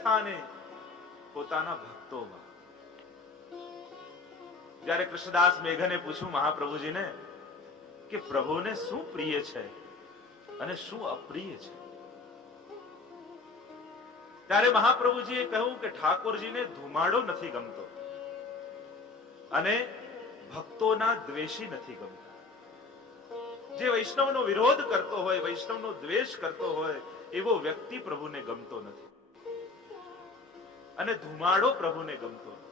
સ્થાને પોતાના ભક્તોમાં. જ્યારે કૃષ્ણદાસ મેઘને પૂછ્યું મહાપ્રભુજીને કે પ્રભુને શું પ્રિય છે અને શું અપ્રિય છે, ત્યારે મહાપ્રભુજીએ કહ્યું કે ઠાકોરજીને ધુમાડો નથી ગમતો અને ભક્તોના દ્વેષી નથી ગમતા. જે વૈષ્ણવનો વિરોધ કરતો હોય, વૈષ્ણવનો દ્વેષ કરતો હોય એવો વ્યક્તિ પ્રભુને ગમતો નથી અને ધુમાડો પ્રભુને ગમતો નથી.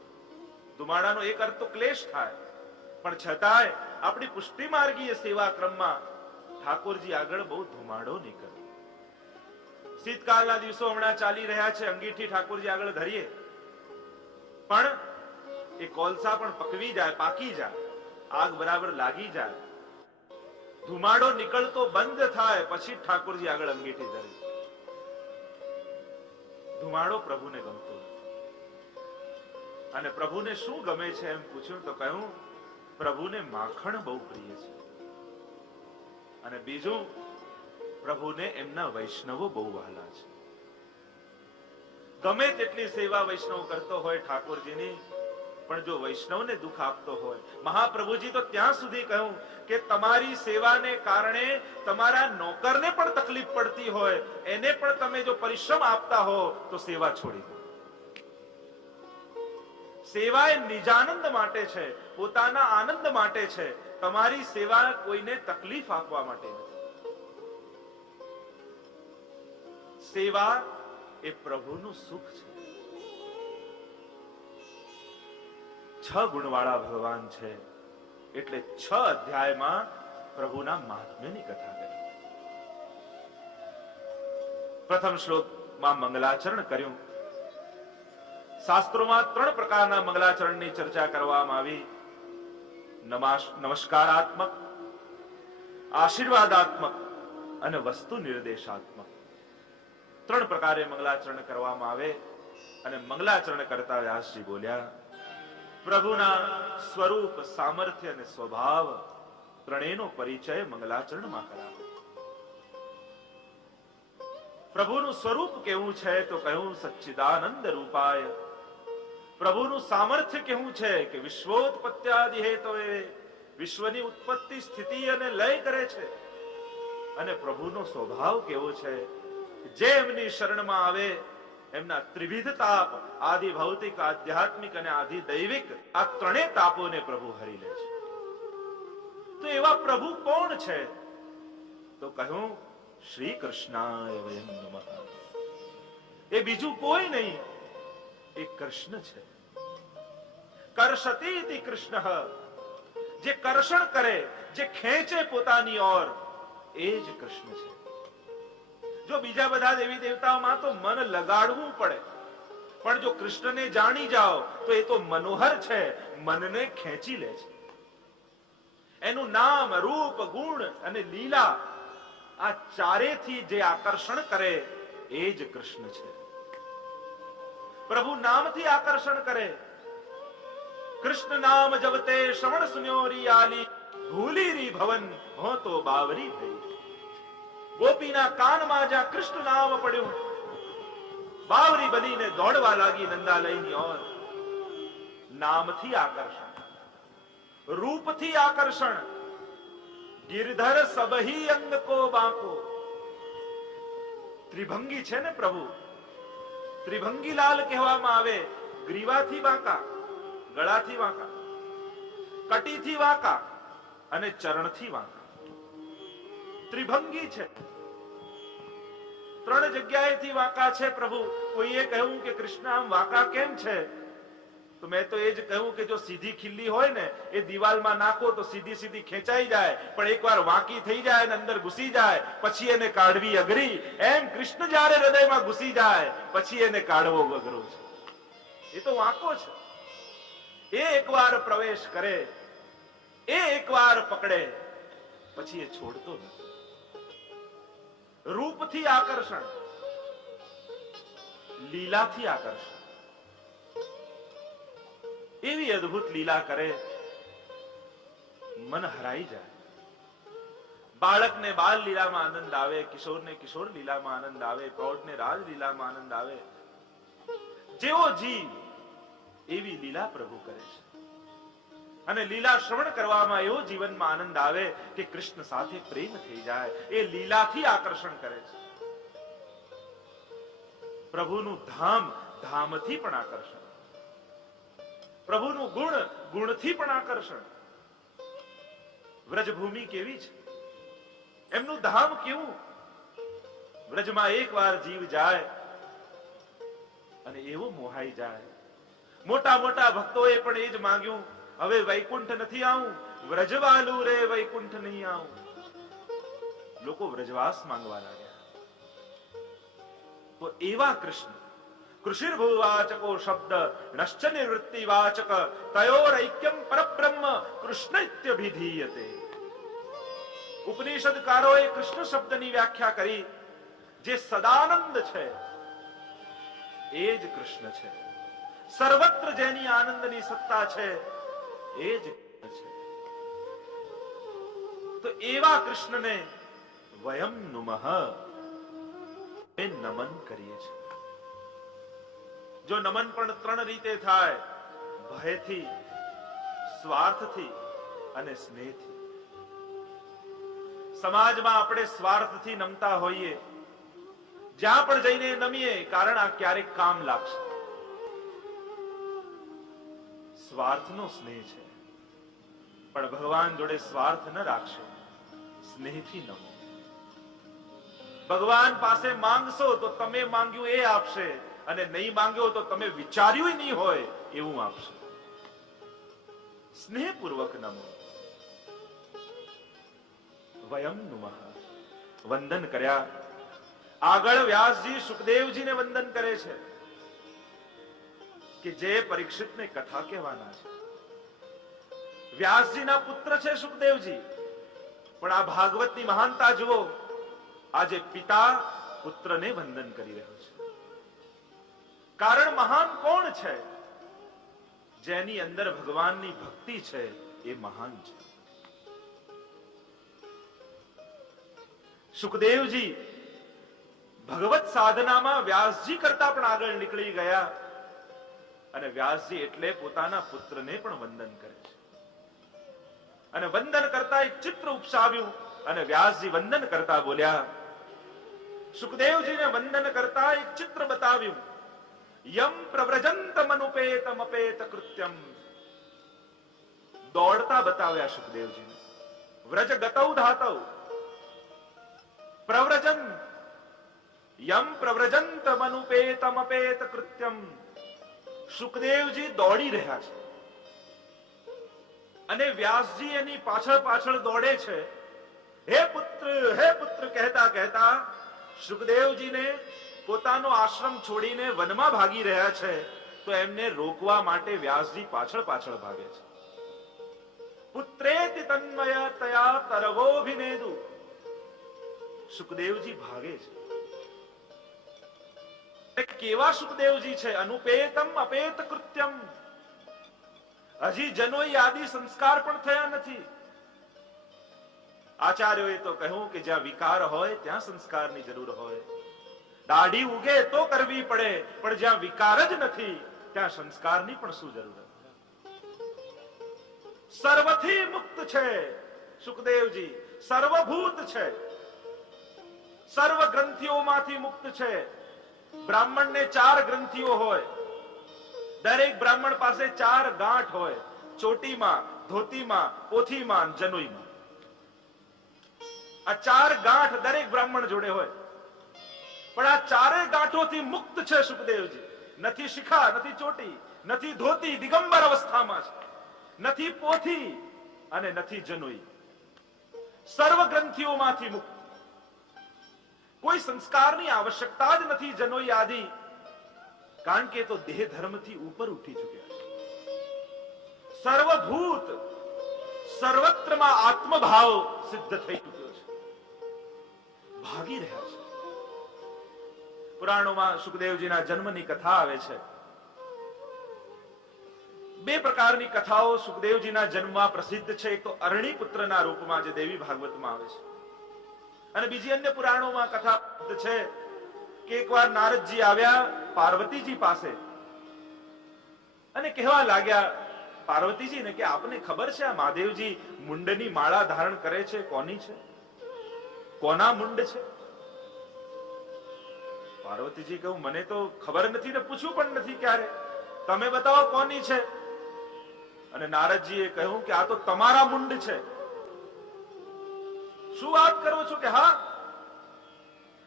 ધુમાડાનો એક અર્થ તો ક્લેશ થાય, પણ છતાંય આપણી પુષ્ટિ માર્ગીય સેવા ક્રમમાં ઠાકોરજી આગળ બહુ ધુમાડો નીકળે. શીતકાળના દિવસો હમણાં ચાલી રહ્યા છે, અંગીઠી ઠાકોરજી આગળ ધરીએ પણ એ કોલસા પણ પકવી જાય, પાકી જાય, આગ બરાબર લાગી જાય, ધુમાડો નીકળતો બંધ થાય પછી ઠાકોરજી આગળ અંગીઠી ધરે. ધુમાડો પ્રભુને ગમતો નથી. અને પ્રભુને શું ગમે છે એમ પૂછ્યું તો કહ્યું પ્રભુને માખણ બહુ પ્રિય છે અને બીજું પ્રભુને એમના વૈષ્ણવો બહુ વહાલા છે. ગમે તેટલી સેવા વૈષ્ણવ કરતો હોય ઠાકોરજીની, પણ જો વૈષ્ણવને દુઃખ આપતો હોય, મહાપ્રભુજી તો ત્યાં સુધી કહ્યું કે તમારી સેવાને કારણે તમારા નોકરને પણ તકલીફ પડતી હોય, એને પણ તમે જો પરિશ્રમ આપતા હો તો સેવા છોડી દો. સેવા એ નિજાનંદ માટે છે, પોતાના આનંદ માટે છે. તમારી સેવા કોઈને તકલીફ આપવા માટે નથી. સેવા એ પ્રભુનું સુખ છે. 6 ગુણવાળા ભગવાન છે એટલે 6 અધ્યાયમાં પ્રભુના મહાત્મ્યની કથા કરી. પ્રથમ શ્લોકમાં મંગલાચરણ કર્યું. શાસ્ત્રોમાં 3 પ્રકારના મંગલાચરણની ચર્ચા કરવામાં આવી. નમસ્કારાત્મક, આશીર્વાદાત્મક અને વસ્તુ નિર્દેશાત્મક. 3 પ્રકારે મંગલાચરણ કરવામાં આવે અને મંગલાચરણ કરતા વ્યાસજી બોલ્યા પ્રભુના સ્વરૂપ, સામર્થ્ય અને સ્વભાવ ત્રણેયનો પરિચય મંગલાચરણમાં કરાવે. પ્રભુનું સ્વરૂપ કેવું છે તો કહ્યું સચ્ચિદાનંદ રૂપાય. પ્રભુનું સામર્થ્ય કેવું છે કે વિશ્વોત્પત્ત્યાદિ હેતવે, વિશ્વની ઉત્પત્તિ, સ્થિતિ અને લય કરે છે. અને પ્રભુનો સ્વભાવ કેવો છે, જે એમની શરણમાં આવે એમના ત્રિવિધ તાપ, આદિ ભૌતિક, આધ્યાત્મિક અને આદિ દૈવિક, આ ત્રણેય તાપોને પ્રભુ હરી લે છે. તો એવા પ્રભુ કોણ છે તો કહ્યું શ્રી કૃષ્ણાય વયમ નમઃ. એ બીજું કોઈ નહીં, એ કૃષ્ણ છે. કર્ષતિ ઇતિ કૃષ્ણ, જે કર્ષણ કરે, જે ખેંચે પોતાની ઓર, એ જ કૃષ્ણ છે. જો બીજા બધા દેવી દેવતાઓમાં તો મન લગાડવું પડે, પણ જો કૃષ્ણને જાણી જાઓ તો એ તો મનોહર છે, મનને ખેંચી લે છે. એનું નામ, રૂપ, ગુણ અને લીલા, આ ચારેથી જે આકર્ષણ કરે એ જ કૃષ્ણ છે. પ્રભુ નામથી આકર્ષણ કરે. કૃષ્ણ નામ જપતે શ્રવણ સુન્યો રી આલી, ભૂલી રી ભવન હો તો બાવરી ભઈ. ગોપીના કાનમાં જ્યાં કૃષ્ણ નામ પડ્યું, બાવરી બનીને દોડવા લાગી નંદાલયની ઓર. નામથી આકર્ષણ, રૂપથી આકર્ષણ. ગિરધર સબહી અંગ કો બાંકો. ત્રિભંગી છે ને પ્રભુ, ત્રિભંગી લાલ કહેવામાં આવે. ગ્રીવાથી વાંકા, ગળાથી વાંકા, કટીથી વાંકા અને ચરણથી વાંકા. ત્રિભંગી છે. 3 જગ્યાએથી વાંકા છે પ્રભુ. કોઈએ કહ્યું કે કૃષ્ણ આમ વાંકા કેમ છે તો મેં તો એ જ કહ્યું કે જો સીધી ખીલ્લી હોય ને એ દિવાલમાં નાખો તો સીધી સીધી ખેંચાઈ જાય, પણ એકવાર વાંકી થઈ જાય અને અંદર ઘૂસી જાય પછી એને કાઢવી અઘરી. એમ કૃષ્ણ જ્યારે હૃદયમાં ઘૂસી જાય પછી એને કાઢવો અઘરો છે. એ તો વાંકો છે. એ એકવાર પ્રવેશ કરે, એ એકવાર પકડે પછી એ છોડતો નથી. રૂપથી આકર્ષણ, લીલાથી આકર્ષણ. એવી અદ્ભુત લીલા કરે, મન હરાઈ જાય. બાળકને બાલ લીલામાં આનંદ આવે, કિશોરને કિશોર લીલામાં આનંદ આવે, પ્રૌઢને રાજ લીલામાં આનંદ આવે. જેવો જીવ એવી લીલા પ્રભુ કરે છે. અને લીલા શ્રવણ કરવામાં એવો જીવનમાં આનંદ આવે કે કૃષ્ણ સાથે પ્રેમ થઈ જાય. એ લીલાથી આકર્ષણ કરે છે. પ્રભુનું ધામ ધામથી પણ આકર્ષણ, પ્રભુનું ગુણ ગુણથી પણ આકર્ષણ. વ્રજભૂમિ કેવી છે, એમનું ધામ કેવું. વ્રજમાં એકવાર જીવ જાય અને એવો મોહાઈ જાય. મોટા મોટા ભક્તોએ પણ એ જ માંગ્યું, હવે વૈકુંઠ નથી આવું, વ્રજવાલું રે વૈકુંઠ નહીં આવું. લોકો વ્રજવાસ માંગવા લાગ્યા. તો એવા કૃષ્ણ, કૃષિર્ભુવાચકો શબ્દ નશ્ચ નિવૃત્તિ વાચક તયોરૈક્યમ પરબ્રહ્મ કૃષ્ણ ઇત્યભિધીયતે. ઉપનિષદકારોએ કૃષ્ણ શબ્દની વ્યાખ્યા કરી, જે સદાનંદ છે એ જ કૃષ્ણ છે. સર્વત્ર જેની આનંદની સત્તા છે એ જ કૃષ્ણ છે. તો એવા કૃષ્ણને વયમ નુમઃ એ નમન કરીએ છીએ. જો નમન પણ ત્રણ રીતે થાય, ભયથી, સ્વાર્થથી અને સ્નેહથી. સમાજમાં આપણે સ્વાર્થથી નમતા હોઈએ, જ્યાં પણ જઈને નમીએ, કારણ આ ક્યારેક કામ લાગશે. સ્વાર્થનો સ્નેહ છે, પણ ભગવાન જોડે સ્વાર્થ ન રાખશો, સ્નેહથી નમો. ભગવાન પાસે માંગશો તો તમે માંગ્યું એ આપશે, અને નહીં માંગ્યો તો તમે વિચાર્યું નહીં હોય એવું આપશે. સ્નેહપૂર્વક નમો. વયમ નુમઃ. વંદન કર્યા. આગળ વ્યાસજી સુખદેવજીને વંદન કરે છે કે જે પરીક્ષિતને કથા કહેવાના છે. વ્યાસજીના પુત્ર છે સુખદેવજી, પણ આ ભાગવતની મહાનતા જુઓ. આજે પિતા પુત્રને વંદન કરી રહ્યો છે. કારણ મહાન કોણ છે? જેની અંદર ભગવાનની ભક્તિ છે એ મહાન છે. સુખદેવજી ભગવત સાધનામાં વ્યાસજી કરતા પણ આગળ નીકળી ગયા, અને વ્યાસજી એટલે પોતાના પુત્રને પણ વંદન કરે છે. અને વંદન કરતા એક ચિત્ર ઉપસાવ્યું, અને વ્યાસજી વંદન કરતા બોલ્યા. સુખદેવજીને વંદન કરતા એક ચિત્ર બતાવ્યું. યમ પ્રવ્રજંતમ અનુપેતમ અપેત કૃત્યમ. દોડતા બતાવ્યા સુખદેવજીને. વ્રજ ગતૌ ધાતૌ પ્રવ્રજન. યમ પ્રવ્રજંતમ અનુપેતમ અપેત કૃત્યમ. સુખદેવજી દોડી રહ્યા છે, અને વ્યાસજી એની પાછળ પાછળ દોડે છે. હે પુત્ર કહેતા કહેતા સુખદેવજીને પોતાનો આશ્રમ છોડીને વનમાં ભાગી રહ્યા છે, તો એમને રોકવા માટે વ્યાસજી પાછળ પાછળ ભાગે છે. પુત્રેતિ તન્મય તયા તરવોભિનેદુ. સુખદેવજી ભાગે છે. કેવા સુખદેવજી છે? અનુપેતમ અપેત કૃત્યમ. હજી જનોઈ આદિ સંસ્કાર પણ થયા નથી. આચાર્યોએ તો કહ્યું કે જ્યાં વિકાર હોય ત્યાં સંસ્કારની જરૂર હોય. દાઢી ઉગે તો કરવી પડે, પણ જ્યાં વિકાર જ નથી ત્યાં સંસ્કારની પણ શું જરૂર? સર્વથી મુક્ત છે સુખદેવજી. સર્વભૂત છે, સર્વ ગ્રંથિઓમાંથી મુક્ત છે. બ્રાહ્મણને 4 ગ્રંથિઓ હોય. દરેક બ્રાહ્મણ પાસે 4 ગાંઠ હોય. ચોટીમાં, ધોતીમાં, પોથીમાં, જનોઈમાં. આ 4 ગાંઠ દરેક બ્રાહ્મણ જોડે હોય. પણ આ 4 ગાંઠોથી મુક્ત છે સુખદેવજી. નથી શિખા, નથી ચોટી, નથી ધોતી, દિગંબર અવસ્થામાં છે. નથી પોથી અને નથી જનોઈ. સર્વ ગ્રંથિઓમાંથી મુક્ત. કોઈ સંસ્કારની આવશ્યકતા જ નથી જનોઈ આદિ, કારણ કે તો દેહ ધર્મથી ઉપર ઉઠી ચૂક્યા છે. સર્વભૂત, સર્વત્રમાં આત્મભાવ સિદ્ધ થઈ ચૂક્યો છે. ભાગી રહ્યા છે. પુરાણોમાં સુખદેવજીના જન્મની કથા આવે છે. 2 પ્રકારની કથાઓ સુખદેવજીના જન્મમાં પ્રસિદ્ધ છે. એક તો અરણી પુત્રના રૂપમાં જે દેવી ભાગવતમાં આવે છે, અને બીજી અન્ય પુરાણોમાં કથા છે કે એકવાર નારદજી આવ્યા પાર્વતીજી પાસે અને કહેવા લાગ્યા પાર્વતીજીને કે આપને ખબર છે આ મહાદેવજી મુંડની માળા ધારણ કરે છે કોની છે, કોના મુંડ છે? પાર્વતીજી કહું મને તો ખબર નથી ને પૂછ્યું પણ નથી ક્યારે, તમે બતાવો કોની છે. અને નારદજીએ કહ્યું કે આ તો તમારા મુંડ છે. શું વાત કરો છો? કે હા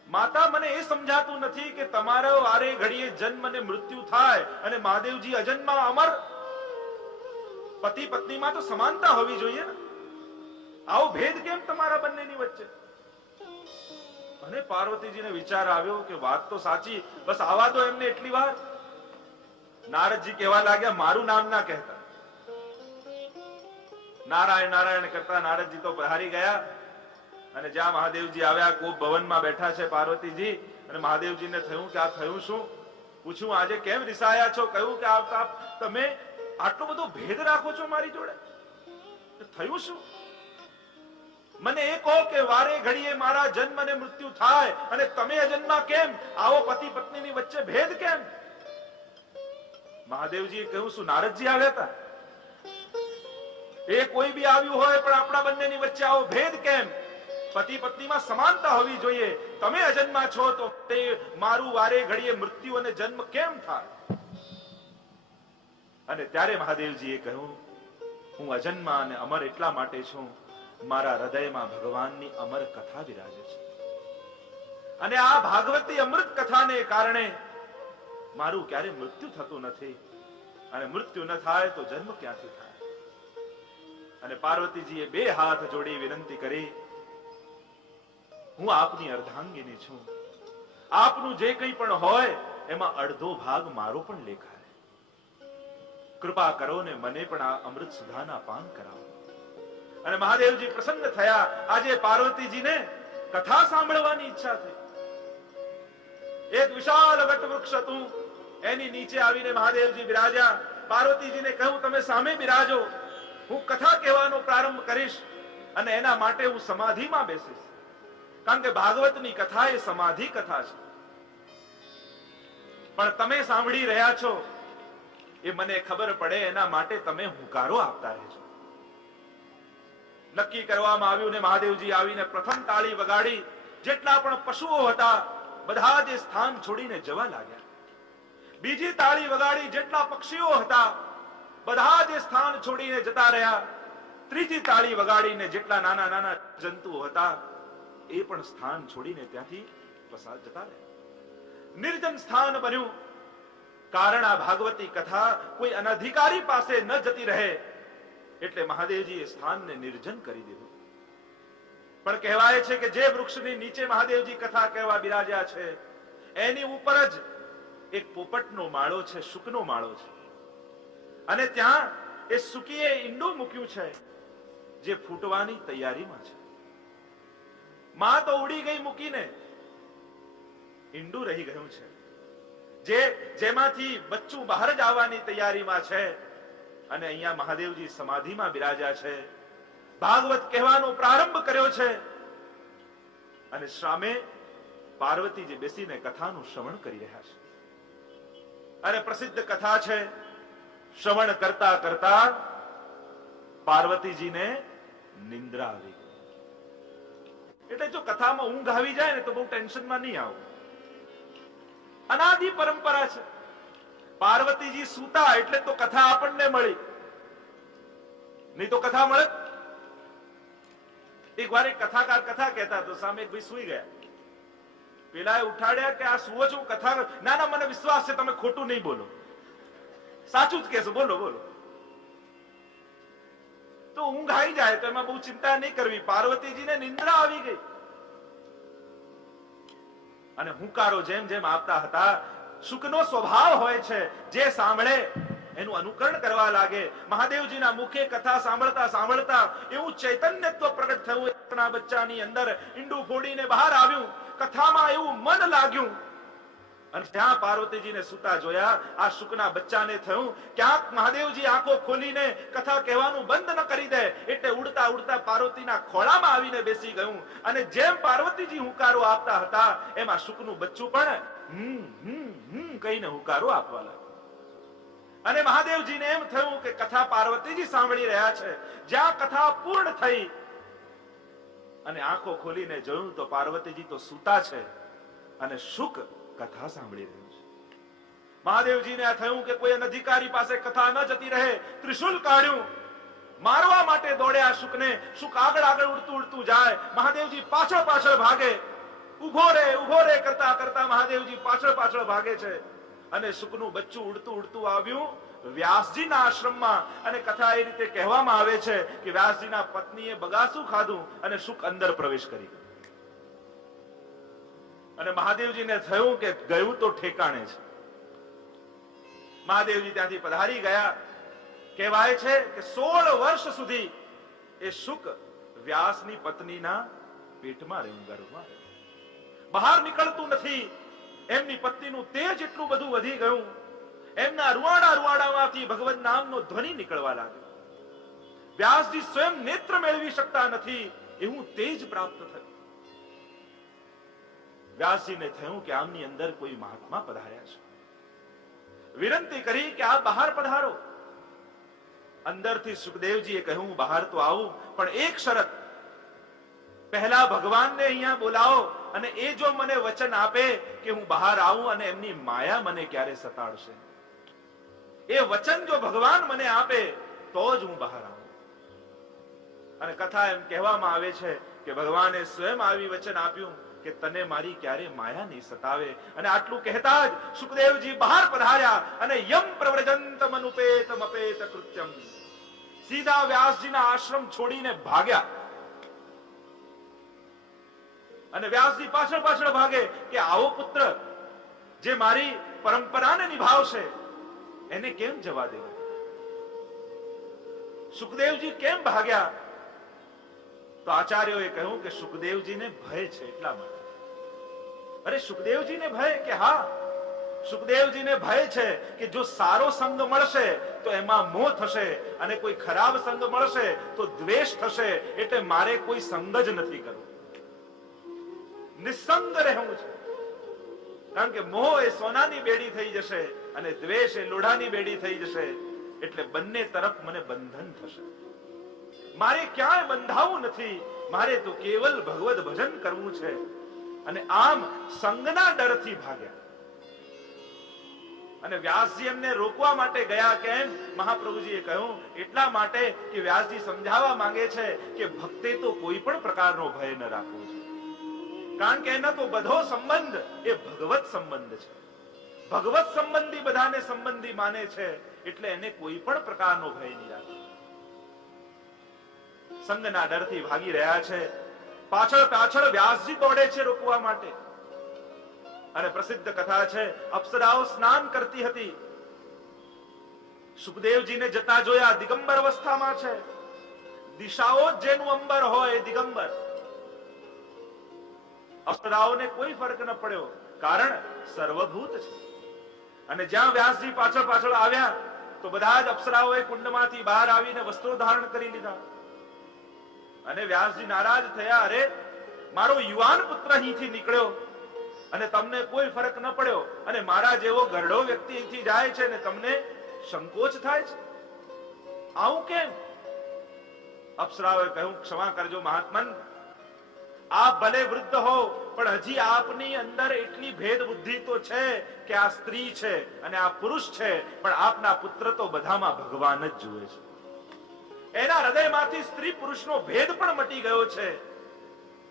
માતા, મને એ સમજાતું નથી કે તમારો વારે ઘડીએ જન્મ અને મૃત્યુ થાય અને મહાદેવજી અજન્મા અમર. પતિ પત્નીમાં તો સમાનતા હોવી જોઈએ ને, આવો ભેદ કેમ તમારા બંનેની વચ્ચે? અને પાર્વતીજીને વિચાર આવ્યો કે વાત તો સાચી, બસ આવા દો એમને એટલી વાર. નારદજી કહેવા લાગ્યા મારું નામ ના કહેતા. નારાયણ નારાયણ કરતા નારદજી તો બહારી ગયા અને જ્યાં મહાદેવજી આવ્યા કોપ ભવનમાં બેઠા છે પાર્વતીજી, અને મહાદેવજીને થયું કે આ થયું શું? પૂછ્યું આજે કેમ રિસાયા છો? કહ્યું કે આ તમે આટલો બધો ભેદ રાખો છો મારી જોડે, થયું શું? મને એ કહો કે વારે ઘડીએ મારા જન્મ અને મૃત્યુ થાય અને તમે અજન્મા કેમ? આવો પતિ પત્નીની વચ્ચે ભેદ કેમ? મહાદેવજીએ કહ્યું શું નારદજી આવ્યા હતા? એ કોઈ બી આવ્યું હોય પણ આપણા બંનેની વચ્ચે આવો ભેદ કેમ? પતિ પત્નીમાં સમાનતા હોવી જોઈએ. તમે અજન્મા છો તો તે મારું વારે ઘડીએ મૃત્યુ અને જન્મ કેમ થાય? અને ત્યારે મહાદેવજીએ કહ્યું હું અજન્મા અને અમર એટલા માટે છું, મારા હૃદયમાં ભગવાનની અમર કથા બિરાજે છે અને આ ભાગવતી અમૃત કથાને કારણે મારું ક્યારે મૃત્યુ થતું નથી, અને મૃત્યુ ન થાય તો જન્મ ક્યાંથી થાય? અને પાર્વતીજીએ બે હાથ જોડી વિનંતી કરી, હું આપની અર્ધાંગીની છું, આપનું જે કંઈ પણ હોય એમાં અડધો ભાગ મારો પણ લેખાય. કૃપા કરો ને મને પણ આ અમૃત સુધાના પાન કરાવો. અને મહાદેવજી પ્રસન્ન થયા. આજે પાર્વતીજીને કથા સાંભળવાની ઈચ્છા થઈ. એક વિશાળ વટવૃક્ષ હતું, એની નીચે આવીને મહાદેવજી બિરાજ્યા. પાર્વતીજીને કહ્યું તમે સામે બિરાજો, હું કથા કહેવાનો પ્રારંભ કરીશ અને એના માટે હું સમાધિમાં બેસીશ. કારણ કે ભાગવતની કથા એ સમાધિ કથા છે. પણ તમે સાંભળી રહ્યા છો એ મને ખબર પડે એના માટે તમે હુંકારો આપતા રહેજો. નક્કી કરવામાં આવ્યું ને મહાદેવજી આવીને પ્રથમ તાળી વગાડી. જેટલા પણ પશુઓ હતા બધા જ સ્થાન છોડીને જવા લાગ્યા. બીજી તાળી વગાડી. જેટલા પક્ષીઓ હતા બધા જ સ્થાન છોડીને જતા રહ્યા. ત્રીજી તાળી વગાડીને જેટલા નાના નાના જંતુઓ હતા એ પણ સ્થાન છોડીને ત્યાંથી પસાર જતા રહ્યા. નિર્જન સ્થાન બન્યું. કારણ આ ભાગવતી કથા કોઈ અનધિકારી પાસે ન જતી રહે એટલે મહાદેવજીએ સ્થાનને નિર્જન કરી દીધું. પણ કહેવાય છે કે જે વૃક્ષની નીચે મહાદેવજી કથા કહેવા બિરાજ્યા છે એની ઉપર જ એક પોપટનો માળો છે, શુકનો માળો છે. અને ત્યાં એ સુકીએ ઈંડું મૂક્યું છે જે ફૂટવાની તૈયારીમાં છે. માં તો ઉડી ગઈ મૂકીને, ઈંડું રહી ગયું છે જેમાંથી બચ્ચું બહાર જ આવવાની તૈયારીમાં છે. અને અહીંયા મહાદેવજી સમાધિમાં બિરાજ્યા છે. ભાગવત કહેવાનો પ્રારંભ કર્યો છે અને સામે પાર્વતીજી બેસીને કથાનું શ્રવણ કરી રહ્યા છે. અને પ્રસિદ્ધ કથા છે. શ્રવણ કરતા કરતા પાર્વતીજીને નિંદ્રા આવી ગઈ. એટલે જો કથામાં ઊંઘ આવી જાય ને તો બહુ ટેન્શનમાં નહીં આવું. અનાદિ પરંપરા છે. પાર્વતીજી સૂતા એટલે તો કથા આપણને મળી, નહીં તો કથા મળે. એક વાર એક કથાકાર કથા કહેતા તો સામે એક ભાઈ સુઈ ગયા. પેલા ઉઠાડ્યા કે આ સુવો છો કથા? ના ના મને વિશ્વાસ છે તમે ખોટું નહીં બોલો, સાચું જ કહેશો, બોલો બોલો. તો ઊંઘ આવી જાય તો એમાં બહુ ચિંતા નહીં કરવી. પાર્વતીજીને નિંદ્રા આવી ગઈ અને હુંકારો જેમ જેમ આપતા હતા. શુકનો સ્વભાવ હોય છે જે સાંભળે એનું અનુકરણ કરવા લાગે. મહાદેવજીના મુખે કથા સાંભળતા સાંભળતા એવું ચૈતન્યત્વ પ્રગટ થયું. એકના બચ્ચાની અંદર ઈંડું ફોડીને બહાર આવ્યું. કથામાં એવું મન લાગ્યું અને ત્યાં પાર્વતીજીને સુતા જોયા. આ શુકના બચ્ચાને થયું ક્યાંક મહાદેવજી આંખો ખોલીને કથા કહેવાનું બંધ ન કરી દે એટલે ઉડતા ઉડતા પાર્વતીના ખોળામાં આવીને બેસી ગયું. અને જેમ પાર્વતીજી હુંકારો આપતા હતા એમાં શુકનું બચ્ચું પણ કહીને હુંકારો આપવા લાગ્યું. અને મહાદેવજીને એમ થયું કે કથા પાર્વતીજી સાંભળી રહ્યા છે. જ્યાં કથા પૂર્ણ થઈ અને આંખો ખોલીને જોયું તો પાર્વતીજી તો સૂતા છે અને શુક કથા સાંભળી રહ્યું છે. મહાદેવજીને આ થયું કે કોઈ અધિકારી પાસે કથા ન જતી રહે. ત્રિશુલ કાઢ્યું, મારવા માટે દોડ્યા શુકને. શુક આગળ આગળ ઉડતું ઉડતું જાય, મહાદેવજી પાછળ પાછળ ભાગે. ઉભો રે કરતા કરતા મહાદેવજી પાછળ પાછળ ભાગે છે. અને શુકનું બચ્ચું ઉડતું ઉડતું આવ્યું વ્યાસજીના આશ્રમમાં. અને કથા એ રીતે કહેવામાં આવે છે કે વ્યાસજીના પત્નીએ બગાસું ખાધું અને શુક અંદર પ્રવેશ કરી. અને મહાદેવજીને થયું કે ગયું તો ઠેકાણે છે. મહાદેવજી ત્યાંથી પધારી ગયા. કહેવાય છે કે 16 વર્ષ સુધી એ શુક વ્યાસની પત્નીના પેટમાં રહ્યું, ગર્ભમાં રહ્યું. બહાર નીકળતું નથી. એમની પત્નીનું તેજ એટલું બધું વધી ગયું, એમના રૂવાડામાંથી ભગવત નામનો ધ્વનિ નીકળવા લાગ્યો. વ્યાસજી સ્વયં નેત્ર મેળવી શકતા નથી એવું તેજ પ્રાપ્ત થયું. વ્યાસજીને થયું કે આમની અંદર કોઈ મહાત્મા પધાર્યા છે. વિનંતી કરી કે આપ બહાર પધારો. અંદરથી સુખદેવજીએ કહ્યું બહાર તો આવું, પણ એક શરત, પહેલા ભગવાનને અહીંયા બોલાવો અને એ જો મને વચન આપે કે હું બહાર આવું અને એમની માયા મને ક્યારે સતાડશે, એ વચન જો ભગવાન મને આપે તો જ હું બહાર આવું. અને કથા એમ કહેવામાં આવે છે કે ભગવાને સ્વયં આવી વચન આપ્યું કે તને મારી ક્યારે માયા નહીં સતાવે. અને આટલું કહેતા જ સુખદેવજી બહાર પધાર્યા અને યમ પ્રવ્રજંતમ અનુપેતમ અપેત કૃત્યમ, સીધા વ્યાસજીના આશ્રમ છોડીને ભાગ્યા. અને વ્યાસજી પાછળ પાછળ ભાગે કે આવો પુત્ર જે મારી પરંપરાને નિભાવશે એને કેમ જવા દેવા. સુખદેવજી કેમ ભાગ્યા? તો આચાર્યોએ કહ્યું કે સુખદેવજીને ભય છે એટલા માટે. અરે સુખદેવજીને ભય? કે હા, સુખદેવજીને ભય છે કે જો સારો સંગ મળશે તો એમાં મોહ થશે અને કોઈ ખરાબ સંગ મળશે તો દ્વેષ થશે. એટલે મારે કોઈ સંગ જ નથી કરવો, નિસંગ રહેવું છે. કારણ કે મોહ એ સોનાની બેડી થઈ જશે અને દ્વેષ એ લોઢાની બેડી થઈ જશે. એટલે બંને તરફ મને બંધન થશે. મારે ક્યાંય બંધાવું નથી, મારે તો કેવલ ભગવદ ભજન કરવું છે. અને આમ સંગના ડરથી ભાગ્યા. અને વ્યાસજી એમને રોકવા માટે ગયા. કેમ? મહાપ્રભુજીએ કહ્યું એટલા માટે કે વ્યાસજી સમજાવવા માંગે છે કે ભક્તે તો કોઈ પણ પ્રકારનો ભય ન રાખવો છે. કારણ કે એનો તો બધો સંબંધ એ ભગવત સંબંધ છે. ભગવત સંબંધી બધાને સંબંધી માને છે, એટલે એને કોઈ પણ પ્રકારનો ભય નહીં રાખવો. સંગના ડરથી ભાગી રહ્યા છે. પાછળ પાછળ વ્યાસજી દોડે છે રોકવા માટે. અને પ્રસિદ્ધ કથા છે, અપ્સરાઓ સ્નાન કરતી હતી. સુખદેવજીને જતા જોયા, દિગંબર અવસ્થામાં છે. દિશાઓ જ જેનું અંબર હોય એ દિગંબર. અપ્સરાઓને કોઈ ફરક ન પડ્યો, કારણ સર્વભૂત છે. અને જ્યાં વ્યાસજી પાછળ પાછળ આવ્યા તો બધા જ અપ્સરાઓએ કુંડમાંથી બહાર આવીને વસ્ત્રો ધારણ કરી લીધા. અને વ્યાસજી નારાજ થયા, અરે મારો યુવાન પુત્ર અહીંથી નીકળ્યો અને તમને કોઈ ફરક ન પડ્યો, અને મારા જેવો ગરડો વ્યક્તિ અહીંથી જાય છે ને તમને સંકોચ થાય છે, આવું કેમ? અપ્સરાઓએ કહ્યું, ક્ષમા કરજો મહાત્મન, આપ ભલે વૃદ્ધ હો પણ હજી આપની અંદર એટલી ભેદ બુદ્ધિ તો છે કે આ સ્ત્રી છે અને આ પુરુષ છે, પણ આપના પુત્ર તો બધામાં ભગવાન જ જુએ છે. એના હૃદયમાંથી સ્ત્રી પુરુષનો ભેદ પણ મટી ગયો છે.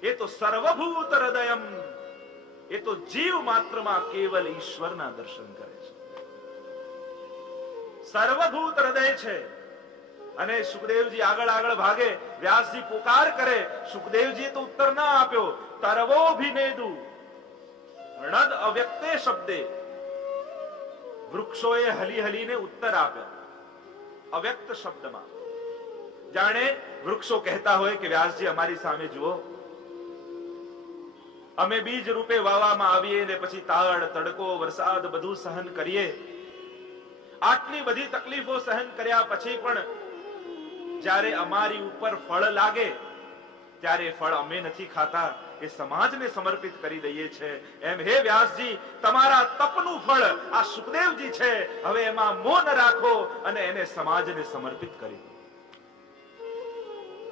એ તો સર્વભૂત હૃદયમ, એ તો જીવ માત્રમાં કેવલ ઈશ્વરના દર્શન કરે છે. સર્વભૂત હૃદય છે. અને સુખદેવજી આગળ આગળ ભાગે, વ્યાસજી પોકાર કરે, સુખદેવજીએ તો ઉત્તર ના આપ્યો. તરવોભિનેદુ નદ અવ્યક્તે શબ્દે, વૃક્ષોએ હલી હલીને ઉત્તર આપ્યો અવ્યક્ત શબ્દમાં. જાણે વૃક્ષો કહેતા હોય કે વ્યાસજી અમારી સામે જુઓ, અમે બીજ રૂપે વાવવામાં આવીએ ને પછી તાળ તડકો વરસાદ બધું સહન કરીએ. આટલી બધી તકલીફો સહન કર્યા પછી પણ જ્યારે અમારી ઉપર ફળ લાગે ત્યારે ફળ અમે નથી ખાતા, એ સમાજને સમર્પિત કરી દઈએ છે. એમ હે વ્યાસજી, તમારા તપનું ફળ આ સુખદેવજી છે. હવે એમાં મોહ ન રાખો અને એને સમાજને સમર્પિત કરી દો.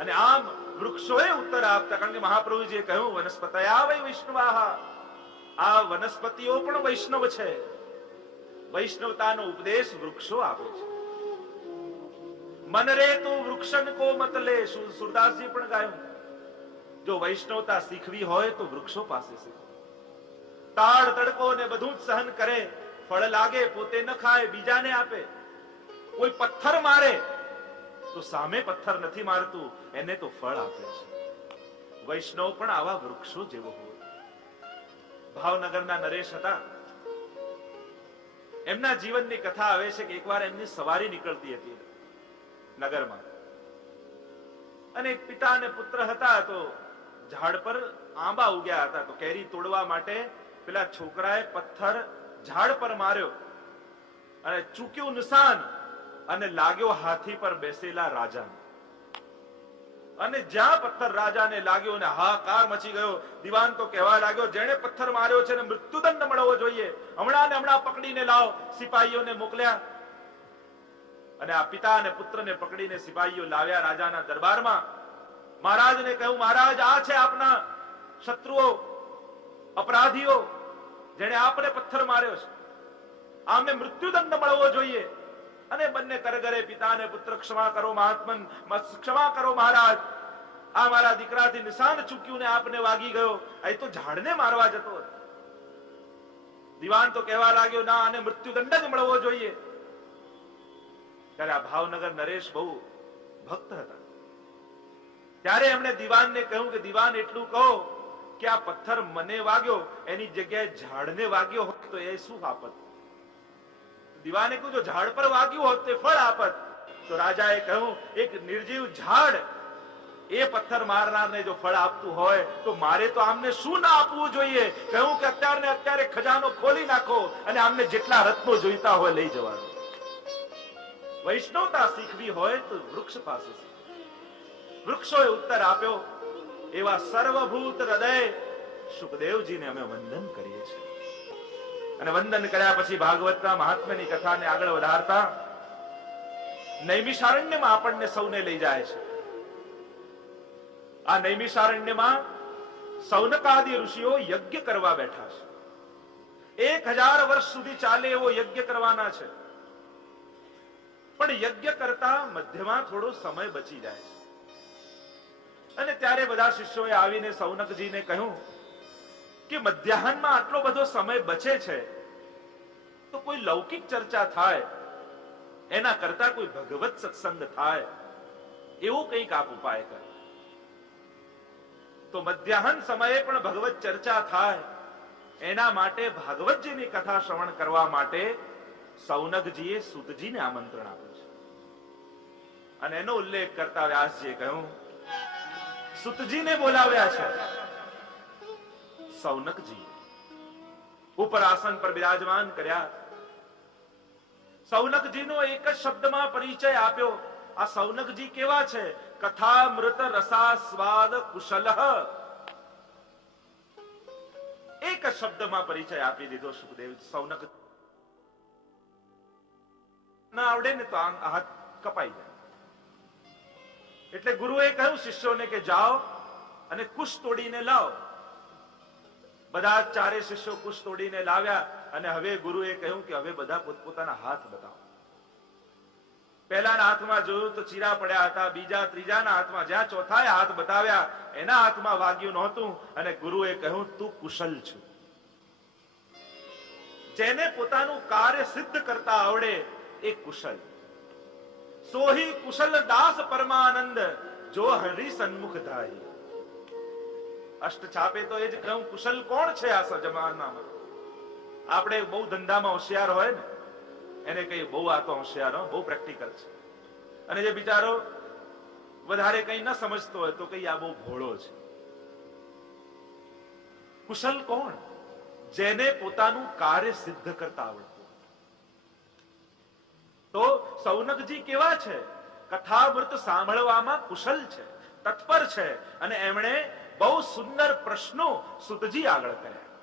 અને આમ વૃક્ષોએ ઉત્તર આપતા, કારણ કે મહાપ્રભુજીએ કહ્યું વનસ્પતયા વૈ વૈષ્ણવાહ, આ વનસ્પતિઓ પણ વૈષ્ણવ છે. વૈષ્ણવતાનો ઉપદેશ વૃક્ષો આપે છે. મન રે તું વૃક્ષન કો મત લે, સુરદાસજી પણ ગાયું. જો વૈષ્ણવતા શીખવી હોય તો વૃક્ષો પાસે શીખો. તાળ તડકો ને બધું જ સહન કરે, ફળ લાગે પોતે ન ખાય બીજાને આપે. કોઈ પથ્થર મારે તો સામે પથ્થર નથી મારતું, એને તો ફળ આપે છે. વૈષ્ણવ પણ આવા વૃક્ષો જેવો હોય. ભાવનગરના નરેશ હતા, એમના જીવનની કથા આવે છે કે એકવાર એમની સવારી નીકળતી હતી નગરમાં, અને પિતા અને પુત્ર હતા. તો ઝાડ પર આંબા ઉગ્યા હતા, તો કેરી તોડવા માટે પેલા છોકરાએ પથ્થર ઝાડ પર માર્યો અને ચૂક્યું નિશાન અને લાગ્યો હાથી પર બેસેલા રાજાને. અને જ્યાં પથ્થર રાજાને લાગ્યો અને હાહાકાર મચી ગયો. દિવાન તો કહેવા લાગ્યો, જેણે પથ્થર માર્યો છે ને મૃત્યુદંડ મળવો જોઈએ, હમણાં ને હમણાં પકડીને લાવો. સિપાહીઓને મોકલ્યા અને આ પિતા અને પુત્રને પકડીને સિપાહીઓ લાવ્યા રાજાના દરબારમાં. મહારાજને કહ્યું, મહારાજ આ છે આપના શત્રુઓ, અપરાધીઓ, જેણે આપને પથ્થર માર્યો છે, આમને મૃત્યુદંડ મળવો જોઈએ. અને બંને કરગરે પિતા અને પુત્ર, ક્ષમા કરો મહાત્મન, ક્ષમા કરો મહારાજ, આ મારા દીકરાથી નિશાન ચૂક્યું ને આપને વાગી ગયો. આ તો ઝાડને મારવા જતો હતો. દિવાન તો કહેવા લાગ્યો, ના, આને મૃત્યુદંડ જ મળવો જોઈએ. ત્યારે આ ભાવનગર નરેશ બહુ ભક્ત હતા. ત્યારે એમણે દિવાનને કહ્યું કે દિવાન, એટલું કહો કે આ પથ્થર મને વાગ્યો, એની જગ્યાએ ઝાડને વાગ્યો હોત તો એ શું આપત? દિવાને કહ્યું, જો ઝાડ પર વાગ્યું હોત તે ફળ આપત. તો રાજાએ કહ્યું, એક નિર્જીવ ઝાડ એ પથ્થર મારનારને જો ફળ આપતું હોય તો મારે તો આમને શું ના આપવું જોઈએ? કહ્યું કે અત્યારે ખજાનો ખોલી નાખો અને આમને જેટલા રત્નો જોઈતા હોય લઈ જવાનું. વૈષ્ણવતા શીખવી હોય તો વૃક્ષ પાસે શીખો. વૃક્ષોએ ઉત્તર આપ્યો. એવા સર્વભૂત હૃદય સુખદેવજીને અમે વંદન કરીએ છીએ. અને વંદન કર્યા પછી ભાગવતના મહાત્મ્યની કથાને આગળ વધારતા નૈમિષારણ્યમાં આપણને સૌને લઈ જાય છે. આ નૈમિષારણ્યમાં સૌનકાદિ ઋષિઓ યજ્ઞ કરવા બેઠા છે. 1000 વર્ષ સુધી ચાલે એવો યજ્ઞ કરવાના છે. પણ યજ્ઞ કરતા મધ્યમાં થોડો સમય બચી જાય છે. અને ત્યારે બધા શિષ્યોએ આવીને સૌનકજીને કહ્યું કે મધ્યાહનમાં આટલો બધો સમય બચે છે તો કોઈ લૌકિક ચર્ચા થાય એના કરતા કોઈ ભગવત સત્સંગ થાય, એવું કંઈક આપ ઉપાય કરો. તો મધ્યાહન સમયે પણ ભગવત ચર્ચા થાય એના માટે ભાગવતજીની કથા શ્રવણ કરવા માટે સૌનકજીએ સૂતજીને આમંત્રણ આપ્યું છે. અને એનો ઉલ્લેખ કરતા વ્યાસજીએ કહ્યું, સૂતજીને બોલાવ્યા છે. સૌનકજી ઉપર આસન પર બિરાજમાન કર્યા. સૌનકજીનો એક જ શબ્દમાં પરિચય આપ્યો. આ સૌનકજી કેવા છે? કથામૃત રસાસ્વાદ કુશલઃ. એક જ શબ્દમાં પરિચય આપી દીધો સુખદેવ. સૌનક ના આવડે ને તો હાથ કપાઈ જાય. એટલે ગુરુએ કહ્યું શિષ્યોને કે જાઓ અને કુશ તોડીને લાવો. બધા ચારે શિષ્યો કુશ તોડીને લાવ્યા. અને હવે ગુરુએ કહ્યું કે હવે બધા પોતપોતાના હાથ બતાવો. પહેલાના હાથમાં જોયું તો ચીરા પડ્યા હતા. બીજા ત્રીજાના હાથમાં, જ્યાં ચોથાએ હાથ બતાવ્યા એના હાથમાં વાગ્યું નહોતું. અને ગુરુએ કહ્યું, તું કુશલ છું. જેને પોતાનું કાર્ય સિદ્ધ કરતા આવડે એ કુશલ. સોહી કુશલ દાસ પરમાનંદ, જો હરિ સન્મુખ ધાઈ. અષ્ટ છાપે તો એ જ કહ્યું, કુશલ કોણ છે આ જમાનામાં? આપણે બહુ ધંધામાં હોશિયાર હોય ને એને કઈ બહુ આ તો હોશિયાર, બહુ પ્રેક્ટિકલ છે. અને જે બિચારો વધારે કઈ ન સમજતો હોય તો કઈ આ બહુ ભોળો છે. કુશલ કોણ? જેને પોતાનું કાર્ય સિદ્ધ કરતા આવડતું. તો સૌનકજી કેવા છે? કથામૃત સાંભળવામાં કુશલ છે, તત્પર છે. અને એમણે બહુ સુંદર પ્રશ્નો સુતજી આગળ કર્યા.